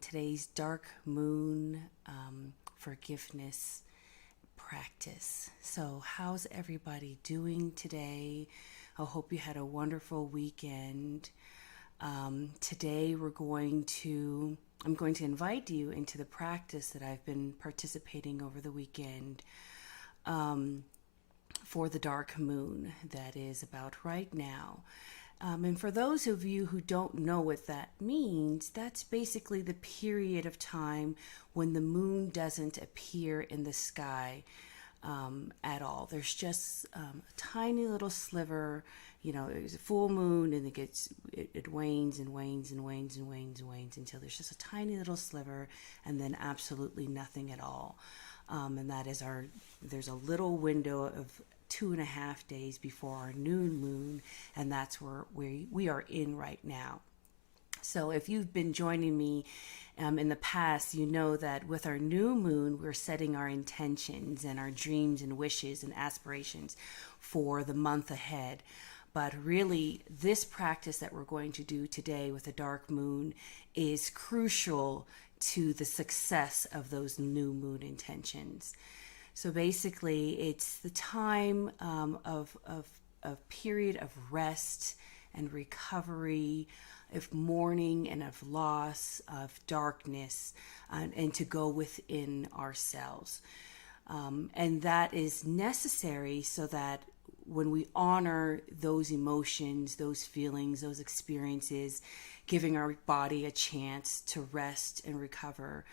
today's dark moon forgiveness practice. So, how's everybody doing today? I hope you had a wonderful weekend. Today, I'm going to invite you into the practice that I've been participating over the weekend for the dark moon that is about right now. And for those of you who don't know what that means, that's basically the period of time when the moon doesn't appear in the sky at all. There's just a tiny little sliver. It's a full moon, and it wanes and wanes and wanes and wanes and wanes until there's just a tiny little sliver, and then absolutely nothing at all. And that is there's a little window of 2.5 days before our new moon, and that's where we are in right now. So if you've been joining me in the past, you know that with our new moon, we're setting our intentions and our dreams and wishes and aspirations for the month ahead. But really, this practice that we're going to do today with the dark moon is crucial to the success of those new moon intentions. So basically, it's the time of period of rest and recovery, of mourning and of loss, of darkness, and to go within ourselves. And that is necessary so that when we honor those emotions, those feelings, those experiences, giving our body a chance to rest and recover,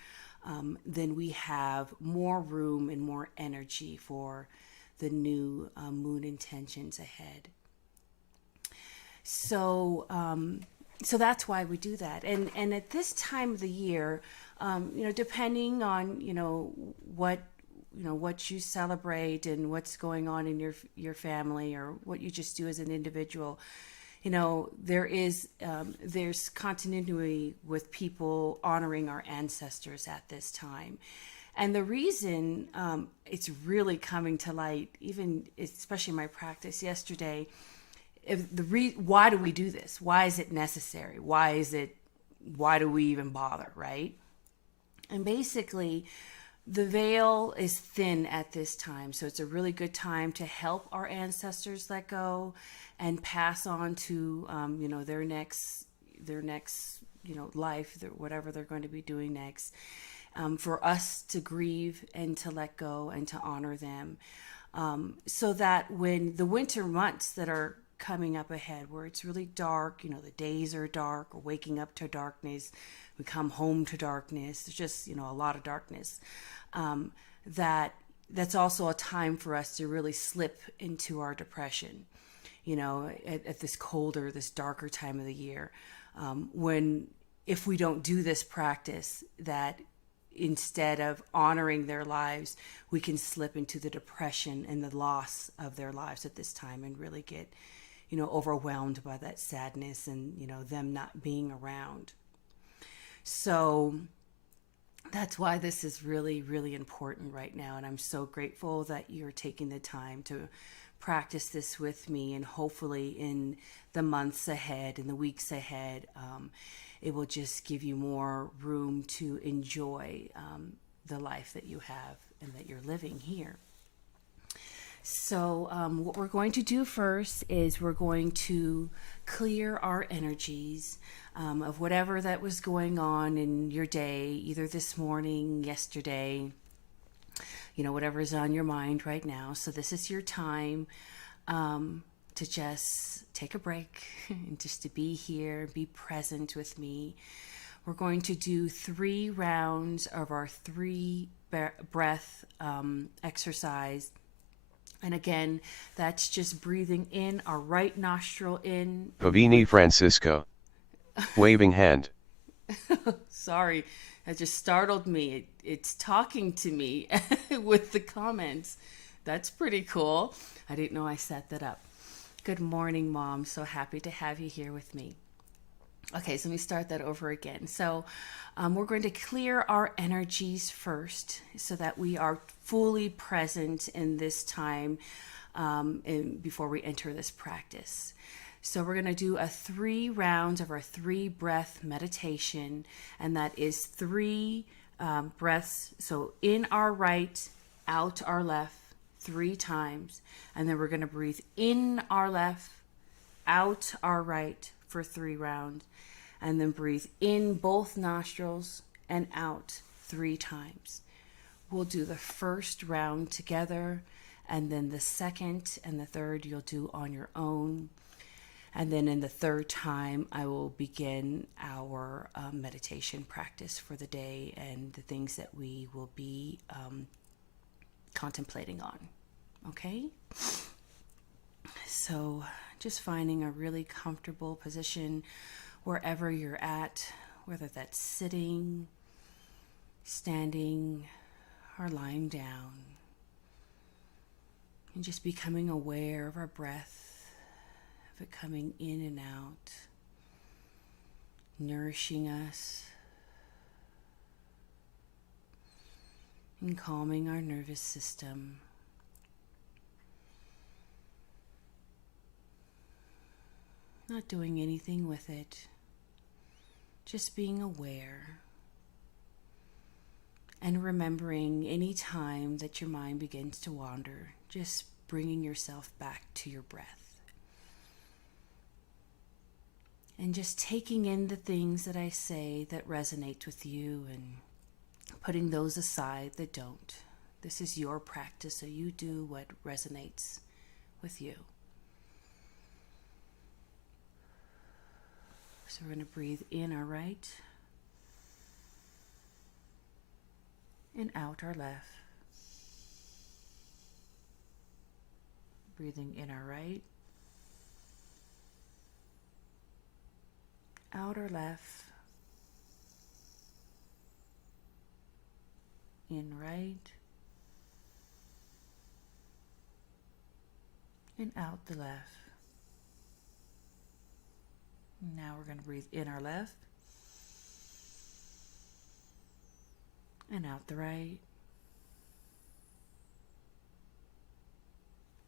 then we have more room and more energy for the new moon intentions ahead. So that's why we do that. And at this time of the year, depending on what you celebrate and what's going on in your family or what you just do as an individual, there's continuity with people honoring our ancestors at this time. And the reason it's really coming to light, even especially in my practice yesterday, why do we do this? Why is it necessary? Why do we even bother, right? And basically, the veil is thin at this time, so it's a really good time to help our ancestors let go and pass on to their next life, whatever they're going to be doing next, for us to grieve and to let go and to honor them, so that when the winter months that are coming up ahead, where it's really dark, the days are dark, we're waking up to darkness, we come home to darkness, there's just a lot of darkness, that's also a time for us to really slip into our depression, at this colder, this darker time of the year, when if we don't do this practice, that instead of honoring their lives, we can slip into the depression and the loss of their lives at this time and really get overwhelmed by that sadness and them not being around. So that's why this is really, really important right now. And I'm so grateful that you're taking the time to practice this with me. And hopefully in the months ahead, in the weeks ahead, it will just give you more room to enjoy the life that you have and that you're living here. So what we're going to do first is we're going to clear our energies of whatever that was going on in your day, either this morning, yesterday, whatever is on your mind right now. So this is your time to just take a break and just to be here, be present with me. We're going to do 3 rounds of our 3 breath exercise. And again, that's just breathing in our right nostril in. Pavini Francisco. Waving hand. Sorry, that just startled me. It's talking to me with the comments. That's pretty cool. I didn't know I set that up. Good morning, Mom. So happy to have you here with me. Okay, so let me start that over again. So we're going to clear our energies first so that we are fully present in this time before we enter this practice. So we're going to do a 3 rounds of our 3 breath meditation, and that is 3 breaths. So in our right, out our left 3 times, and then we're going to breathe in our left, out our right for 3 rounds, and then breathe in both nostrils and out 3 times. We'll do the first round together, and then the second and the third you'll do on your own. And then in the third time, I will begin our meditation practice for the day and the things that we will be contemplating on. Okay? So just finding a really comfortable position wherever you're at, whether that's sitting, standing, or lying down. And just becoming aware of our breath, of it coming in and out, nourishing us, and calming our nervous system. Not doing anything with it, just being aware. And remembering any time that your mind begins to wander, just bringing yourself back to your breath. And just taking in the things that I say that resonate with you and putting those aside that don't. This is your practice, so you do what resonates with you. So we're going to breathe in our right and out our left. Breathing in our right, out our left, in right, and out the left. Now we're going to breathe in our left and out the right,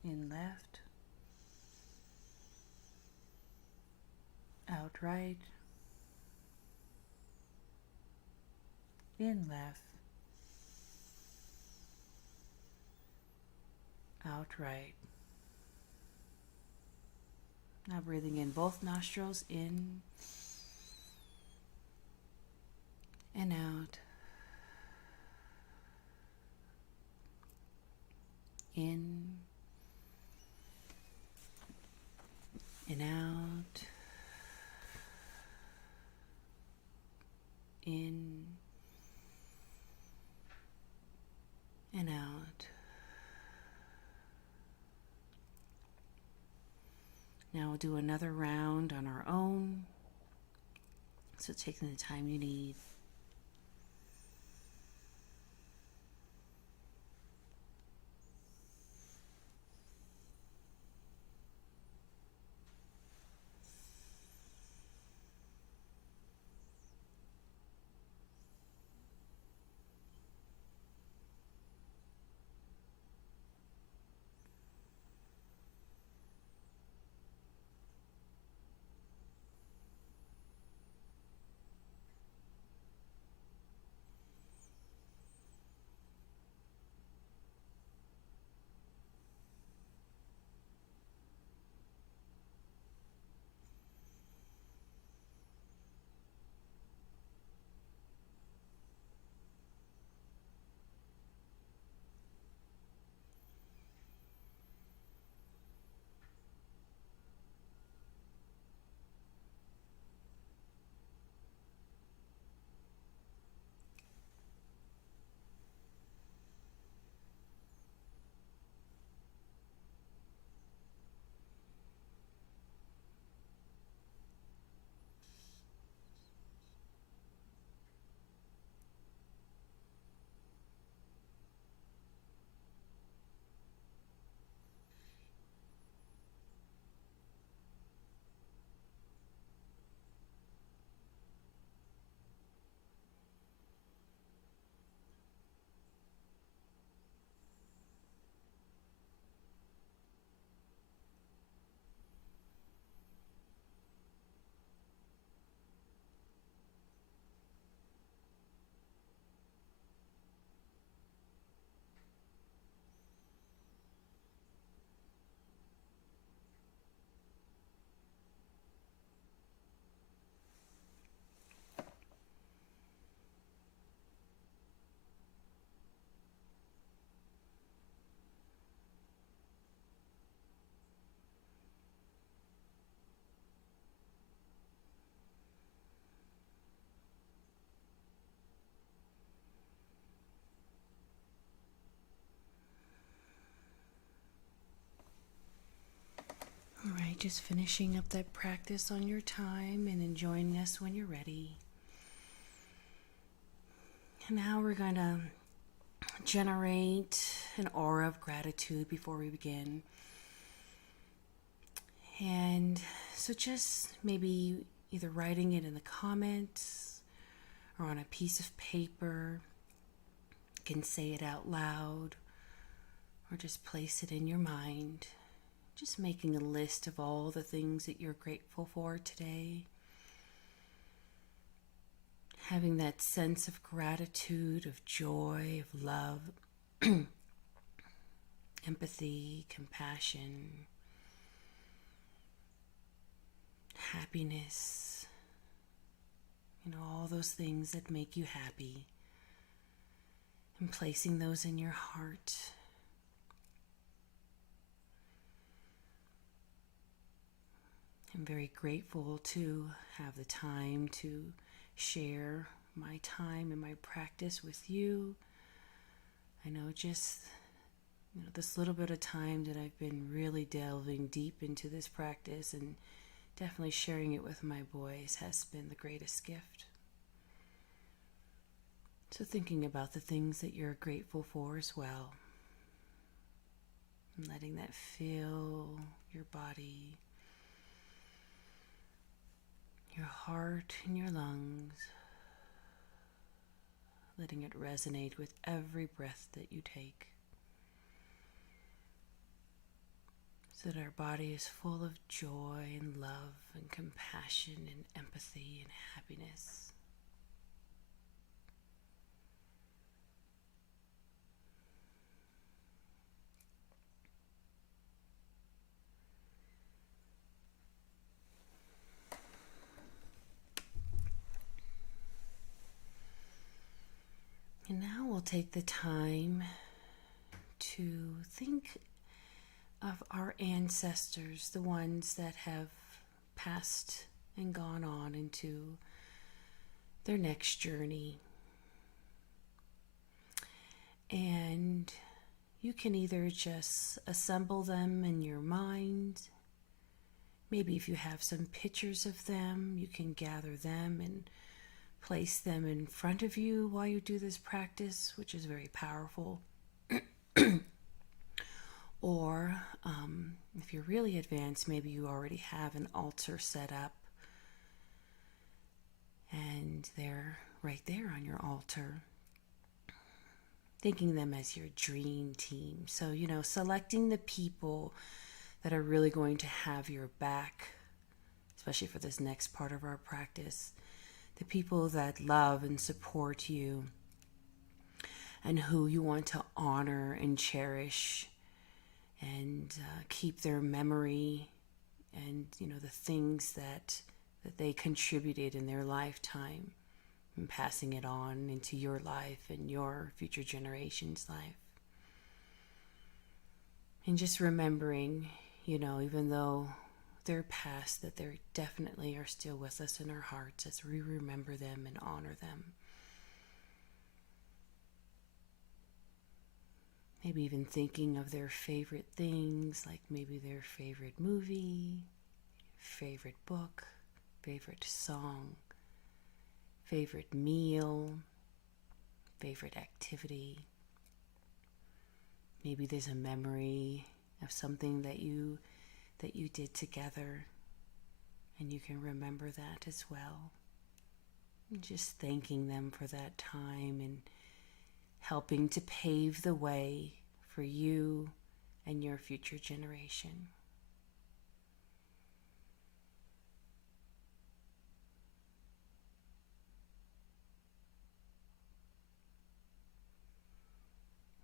in left, out right, in left, out right. Now breathing in both nostrils, in and out, in and out, in and out. Now we'll do another round on our own. So taking the time you need. just finishing up that practice on your time and joining us when you're ready. And now we're going to generate an aura of gratitude before we begin. And so just maybe either writing it in the comments or on a piece of paper. You can say it out loud or just place it in your mind. Just making a list of all the things that you're grateful for today. Having that sense of gratitude, of joy, of love, empathy, compassion, happiness, all those things that make you happy, and placing those in your heart. I'm very grateful to have the time to share my time and my practice with you. I know just this little bit of time that I've been really delving deep into this practice and definitely sharing it with my boys has been the greatest gift. So thinking about the things that you're grateful for as well, and letting that fill your body, your heart and your lungs, letting it resonate with every breath that you take, so that our body is full of joy and love and compassion and empathy and happiness. And now we'll take the time to think of our ancestors, the ones that have passed and gone on into their next journey. And you can either just assemble them in your mind. Maybe if you have some pictures of them, you can gather them and place them in front of you while you do this practice, which is very powerful. Or if you're really advanced, maybe you already have an altar set up and they're right there on your altar. Thinking them as your dream team. So, selecting the people that are really going to have your back, especially for this next part of our practice. The people that love and support you and who you want to honor and cherish and keep their memory and, the things that they contributed in their lifetime and passing it on into your life and your future generations' life. And just remembering, even though they're past, that they definitely are still with us in our hearts as we remember them and honor them. Maybe even thinking of their favorite things, like maybe their favorite movie, favorite book, favorite song, favorite meal, favorite activity. Maybe there's a memory of something that you did together, and you can remember that as well. And just thanking them for that time and helping to pave the way for you and your future generation.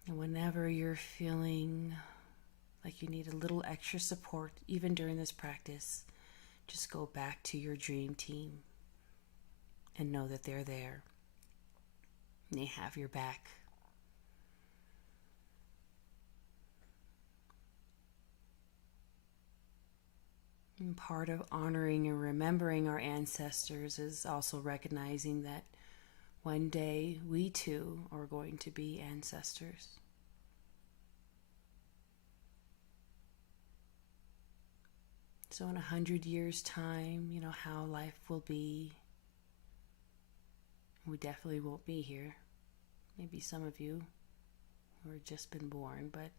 And whenever you're feeling like you need a little extra support, even during this practice, just go back to your dream team and know that they're there. And they have your back. And part of honoring and remembering our ancestors is also recognizing that one day we too are going to be ancestors. So in 100 years' time, how life will be. We definitely won't be here. Maybe some of you who have just been born, but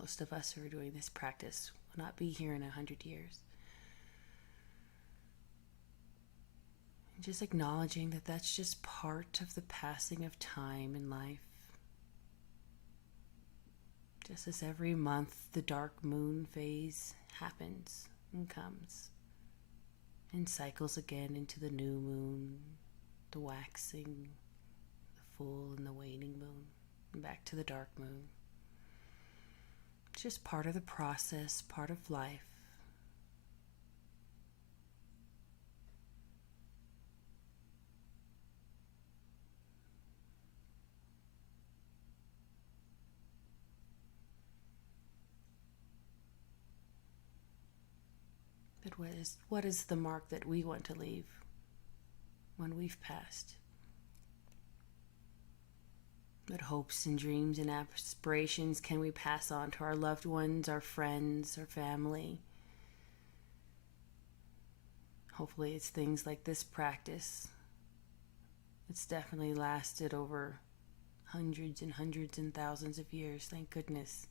most of us who are doing this practice will not be here in 100 years. And just acknowledging that that's just part of the passing of time in life. Just as every month the dark moon phase happens and comes and cycles again into the new moon, the waxing, the full and the waning moon, and back to the dark moon. It's just part of the process, part of life. But what is the mark that we want to leave when we've passed? What hopes and dreams and aspirations can we pass on to our loved ones, our friends, our family? Hopefully it's things like this practice. It's definitely lasted over hundreds and hundreds and thousands of years, thank goodness.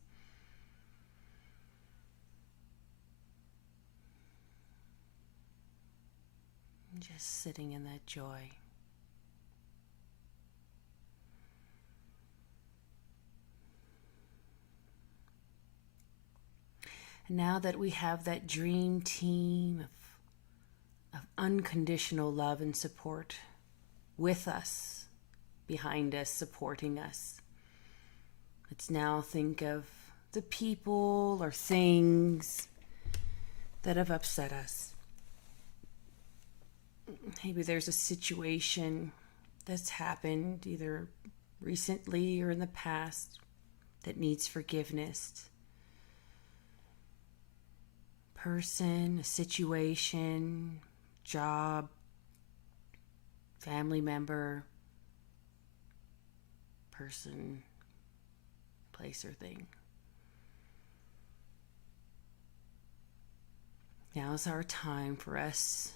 Just sitting in that joy. And now that we have that dream team of unconditional love and support with us, behind us, supporting us, let's now think of the people or things that have upset us. Maybe there's a situation that's happened either recently or in the past that needs forgiveness. Person, a situation, job, family member, person, place, or thing. Now is our time for us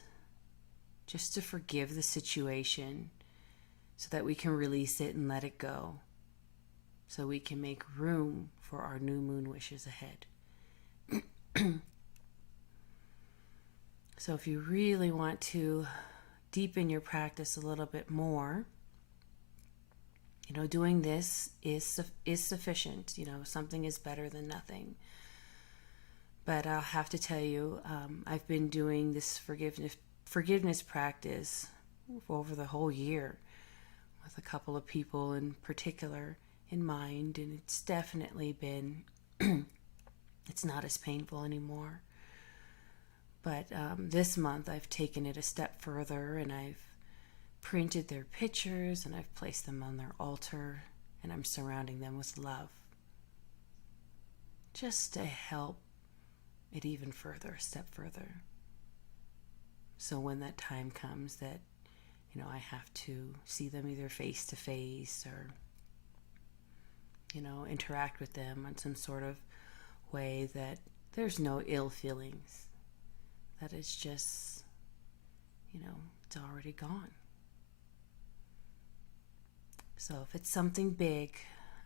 just to forgive the situation so that we can release it and let it go, so we can make room for our new moon wishes ahead. So if you really want to deepen your practice a little bit more, doing this is sufficient. Something is better than nothing. But I'll have to tell you, I've been doing this forgiveness practice over the whole year with a couple of people in particular in mind, and it's definitely been, it's not as painful anymore. But this month I've taken it a step further, and I've printed their pictures and I've placed them on their altar, and I'm surrounding them with love, just to help it even further, a step further. So when that time comes that, I have to see them either face to face or, interact with them on some sort of way that there's no ill feelings, that it's just, it's already gone. So if it's something big,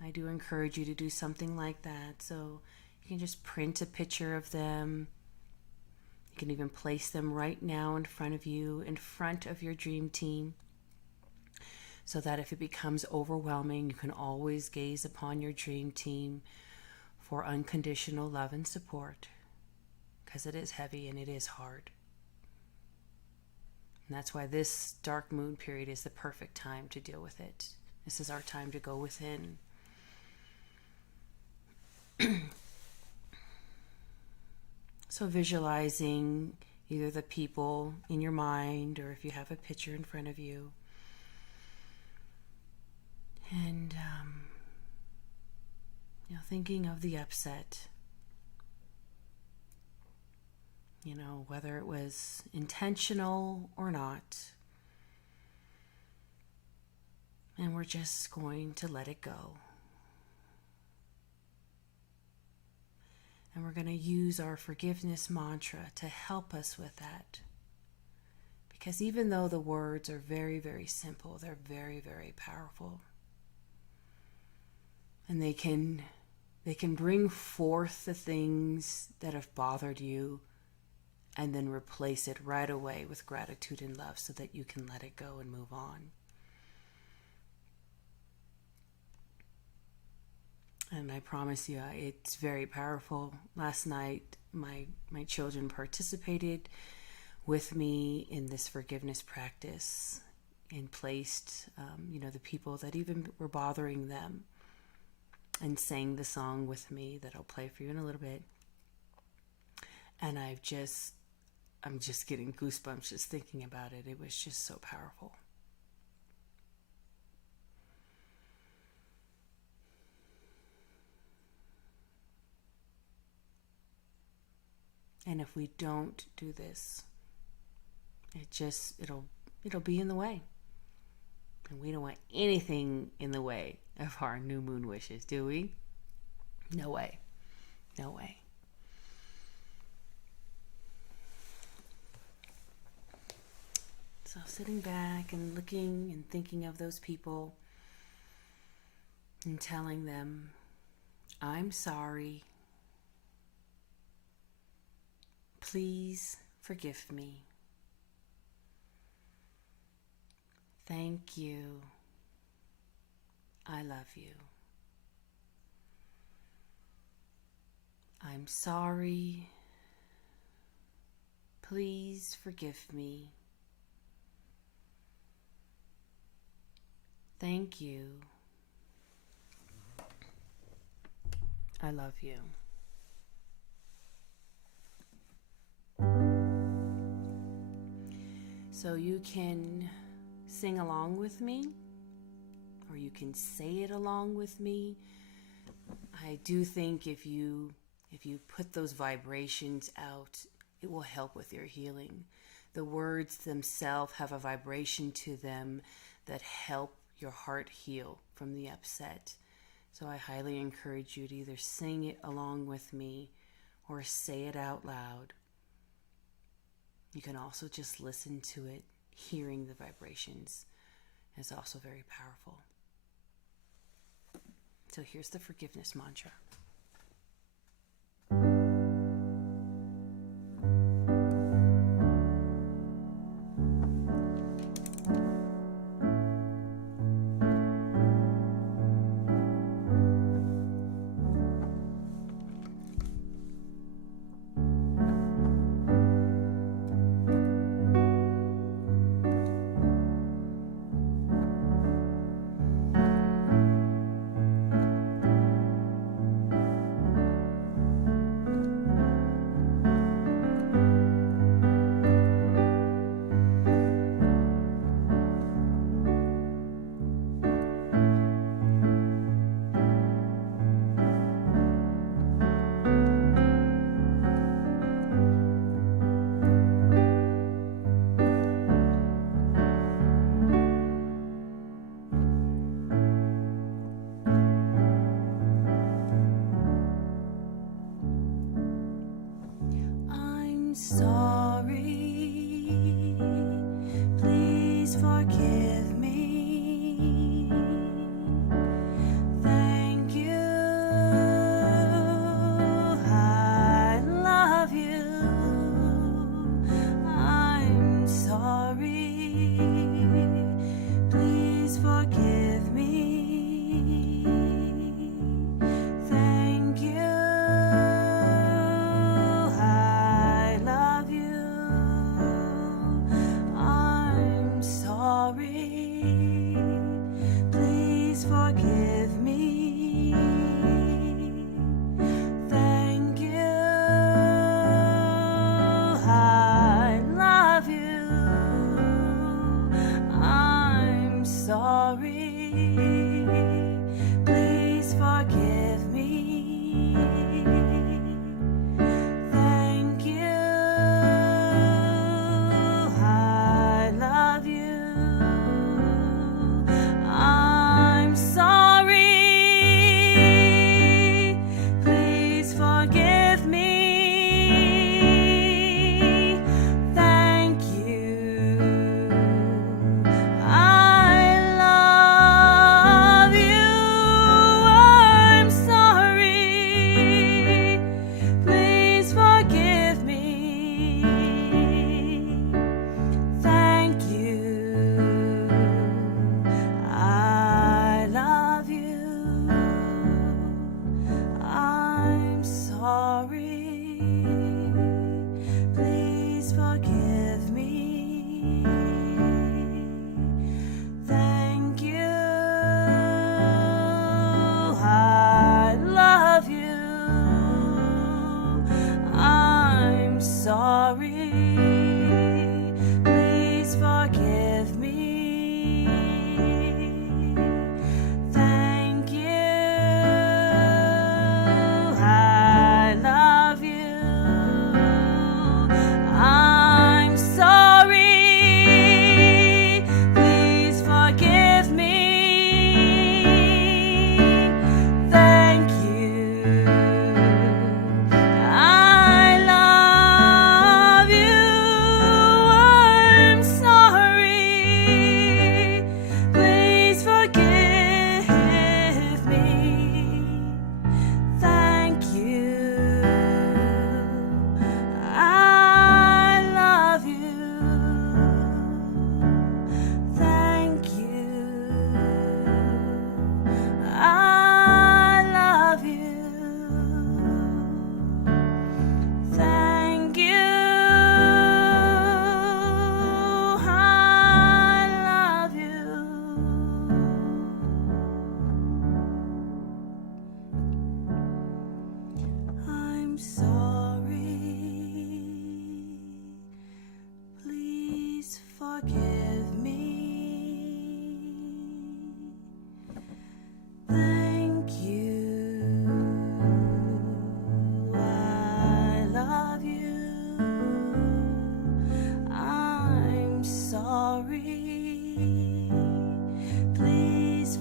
I do encourage you to do something like that. So you can just print a picture of them. You can even place them right now in front of you, in front of your dream team, so that if it becomes overwhelming, you can always gaze upon your dream team for unconditional love and support, because it is heavy and it is hard. And that's why this dark moon period is the perfect time to deal with it. This is our time to go within. So visualizing either the people in your mind, or if you have a picture in front of you, and thinking of the upset, whether it was intentional or not, and we're just going to let it go. And we're going to use our forgiveness mantra to help us with that. Because even though the words are very, very simple, they're very, very powerful. And they can bring forth the things that have bothered you and then replace it right away with gratitude and love so that you can let it go and move on. And I promise you, it's very powerful. Last night, my children participated with me in this forgiveness practice and placed, the people that even were bothering them, and sang the song with me that I'll play for you in a little bit. And I'm just getting goosebumps just thinking about it. It was just so powerful. And if we don't do this, it'll be in the way. And we don't want anything in the way of our new moon wishes, do we? No way. No way. So sitting back and looking and thinking of those people and telling them, I'm sorry. Please forgive me. Thank you. I love you. I'm sorry. Please forgive me. Thank you. I love you. So you can sing along with me, or you can say it along with me. I do think if you put those vibrations out, it will help with your healing. The words themselves have a vibration to them that help your heart heal from the upset. So I highly encourage you to either sing it along with me or say it out loud. You can also just listen to it. Hearing the vibrations is also very powerful. So here's the forgiveness mantra. Forgive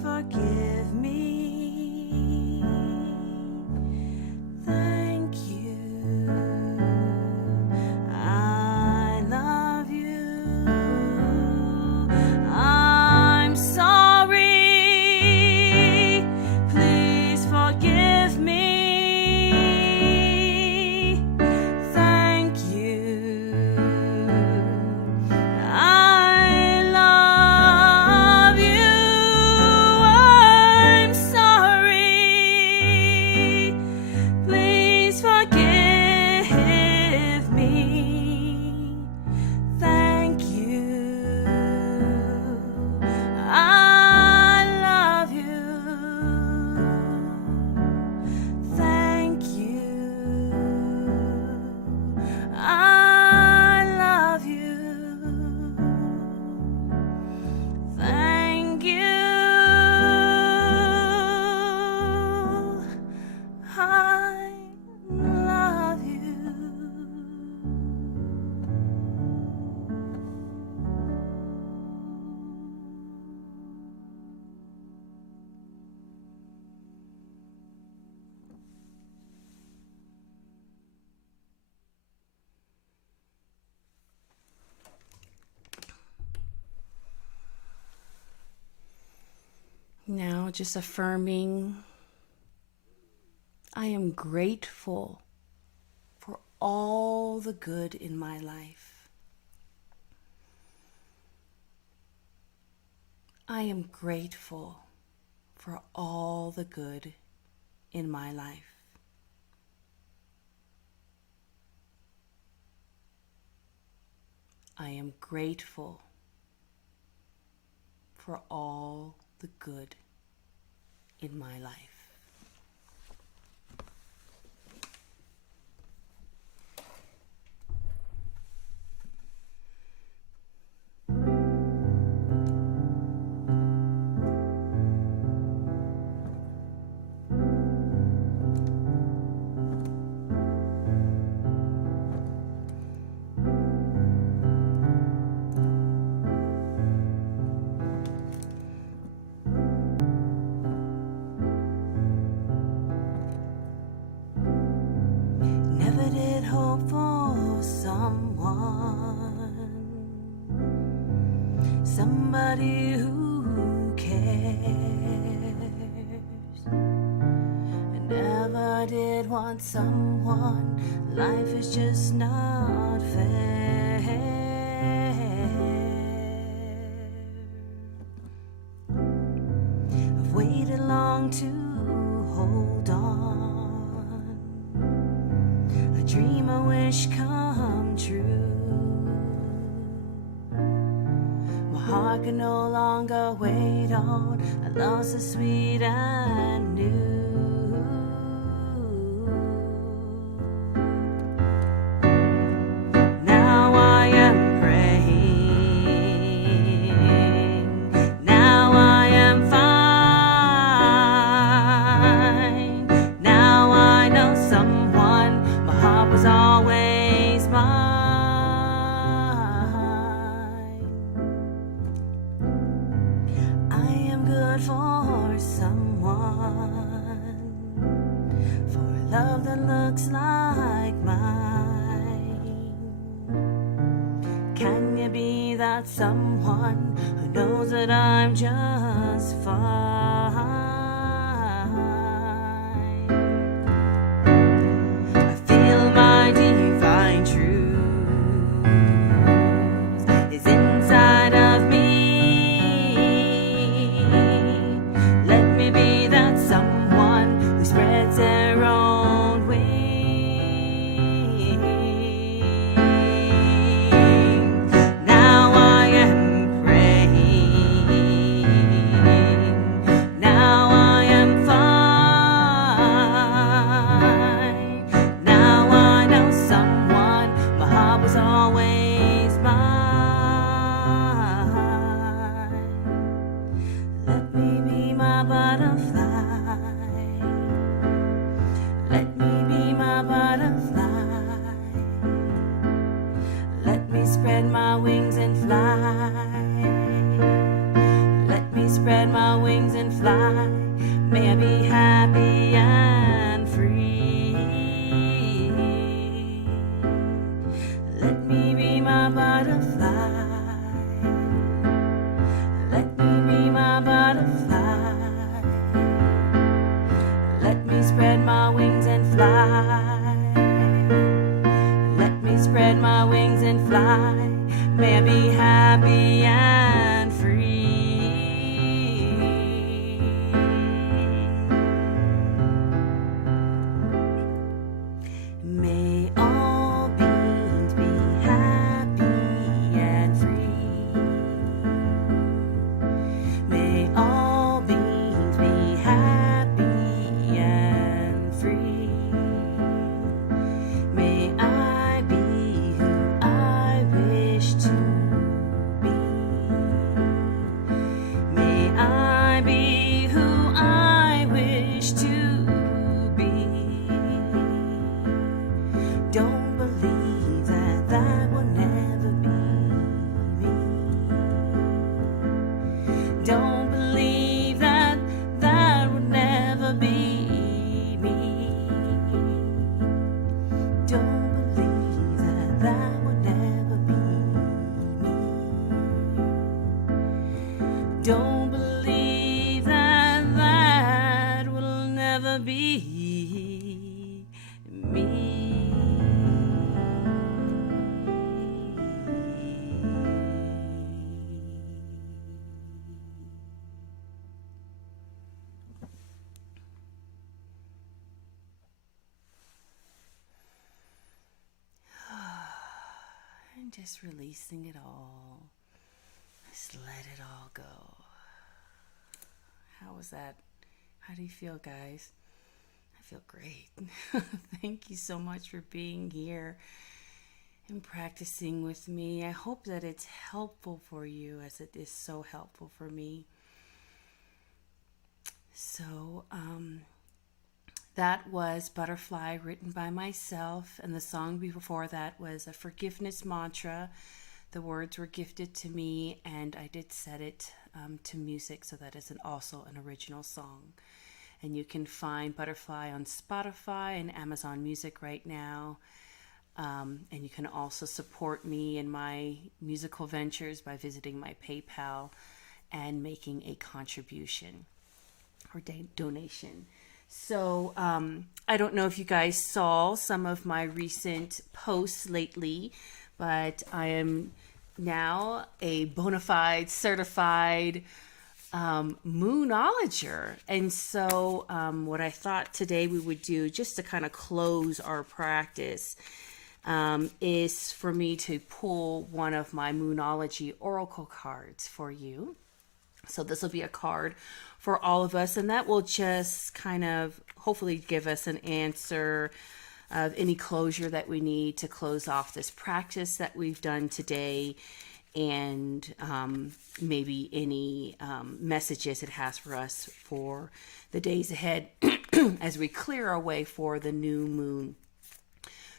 forgive me. Thank you. I love you. I'm sorry. Please forgive me. Thank you. I love you. I'm sorry. Please forgive me. Thank you. I love you. Thank you. I love you. Thank you. I love you. Now, just affirming, I am grateful for all the good in my life. I am grateful for all the good in my life. I am grateful for all the good in my life. Never did hope for somebody who cares. I never did want someone, life is just not fair. I've waited long to hold on, a dream I wish come true. My heart can no longer wait on a love so sweet and new. Now I am praying, now I am fine. Now I know someone, my heart was always mine. I am good for someone, for a love that looks like mine. Can you be that someone who knows that I'm just fine? I feel my divine truth is inside of me. Let me be that someone who spreads their own wings. Now I am praying, my wings and fly. May I be happy and free. Let me be my butterfly. Let me be my butterfly. Let me spread my wings and fly. Let me spread my wings and fly. May I be happy and free. May all beings be happy and free. May all beings be happy and free. May I be who I wish to be. May I be who I wish to be. Don't believe that that will never be me. Don't believe that that would never be me. Don't believe that that would never be me. Don't believe that that will never be me. And just releasing it all. Just let it all go. How was that? How do you feel, guys? I feel great. Thank you so much for being here and practicing with me. I hope that it's helpful for you as it is so helpful for me. So, that was Butterfly, written by myself, and the song before that was a forgiveness mantra. The words were gifted to me, and I did set it to music, so that is also an original song. And you can find Butterfly on Spotify and Amazon Music right now. And you can also support me in my musical ventures by visiting my PayPal and making a contribution or donation. So I don't know if you guys saw some of my recent posts lately, but I am now a bona fide certified moonologer. And so what I thought today we would do, just to kind of close our practice, is for me to pull one of my moonology oracle cards for you. So this will be a card for all of us, and that will just kind of hopefully give us an answer of any closure that we need to close off this practice that we've done today, and maybe any messages it has for us for the days ahead as we clear our way for the new moon.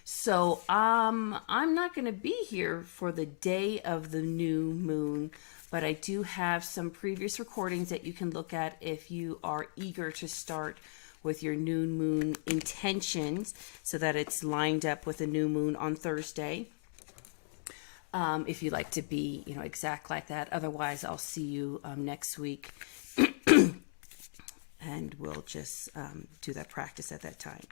So I'm not going to be here for the day of the new moon, but I do have some previous recordings that you can look at if you are eager to start with your new moon intentions, so that it's lined up with the new moon on Thursday. If you like to be, exact like that. Otherwise, I'll see you next week, and we'll just do that practice at that time.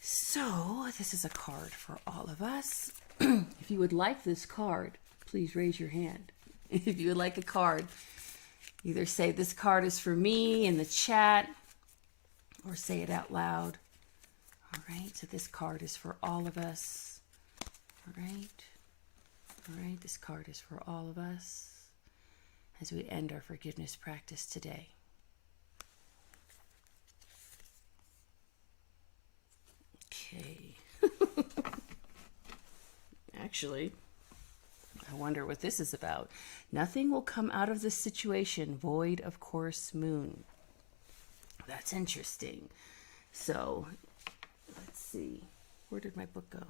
So this is a card for all of us. If you would like this card, please raise your hand. If you would like a card, either say this card is for me in the chat or say it out loud. All right, so this card is for all of us. All right, this card is for all of us as we end our forgiveness practice today. Okay. Actually, I wonder what this is about. Nothing will come out of this situation void of course moon. That's interesting. So, let's see. Where did my book go?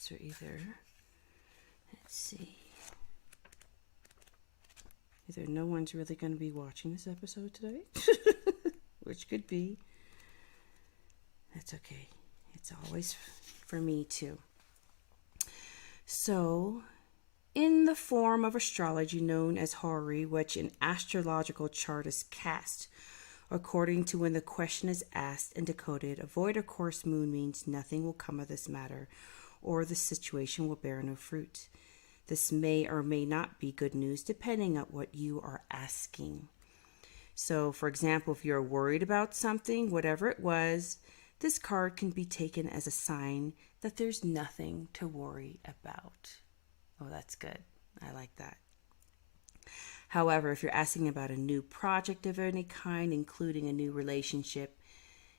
So either, let's see. either. No one's really going to be watching this episode today, which could be. That's okay. It's always for me too. So, in the form of astrology known as Hori, which an astrological chart is cast according to when the question is asked and decoded, avoid a course moon means nothing will come of this matter, or the situation will bear no fruit. This may or may not be good news depending on what you are asking. So, for example, if you're worried about something, whatever it was, this card can be taken as a sign that there's nothing to worry about. Oh, that's good. I like that. However, if you're asking about a new project of any kind, including a new relationship,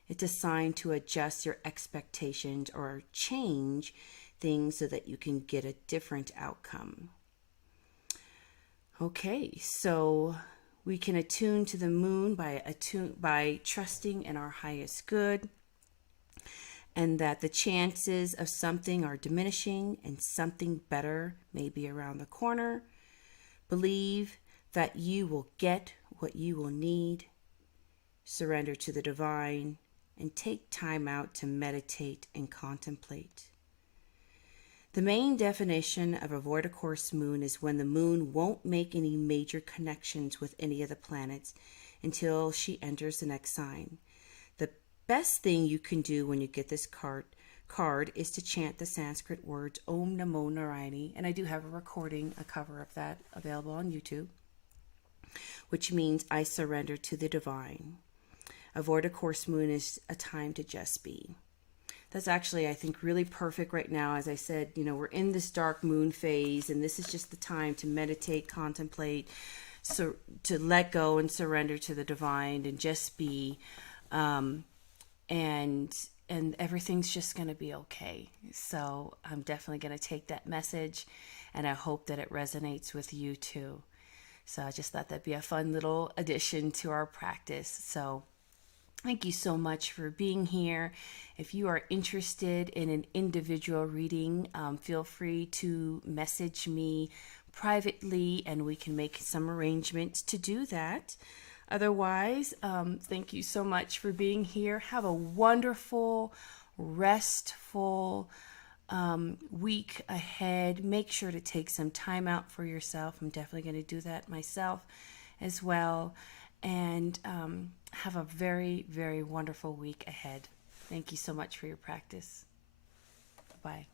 it's a sign to adjust your expectations or change things so that you can get a different outcome. Okay, so we can attune to the moon by trusting in our highest good, and that the chances of something are diminishing and something better may be around the corner. Believe that you will get what you will need. Surrender to the divine and take time out to meditate and contemplate. The main definition of a void of course moon is when the moon won't make any major connections with any of the planets until she enters the next sign. The best thing you can do when you get this card is to chant the Sanskrit words Om Namo Narayani, and I do have a cover of that available on YouTube, which means I surrender to the divine. A void of course moon is a time to just be. That's actually, I think, really perfect right now. As I said, we're in this dark moon phase, and this is just the time to meditate, contemplate, so to let go and surrender to the divine and just be, and everything's just going to be okay. So I'm definitely going to take that message, and I hope that it resonates with you too. So I just thought that'd be a fun little addition to our practice. So thank you so much for being here. If you are interested in an individual reading, feel free to message me privately and we can make some arrangements to do that. Otherwise, thank you so much for being here. Have a wonderful, restful week ahead. Make sure to take some time out for yourself. I'm definitely going to do that myself as well. And have a very, very wonderful week ahead. Thank you so much for your practice. Bye.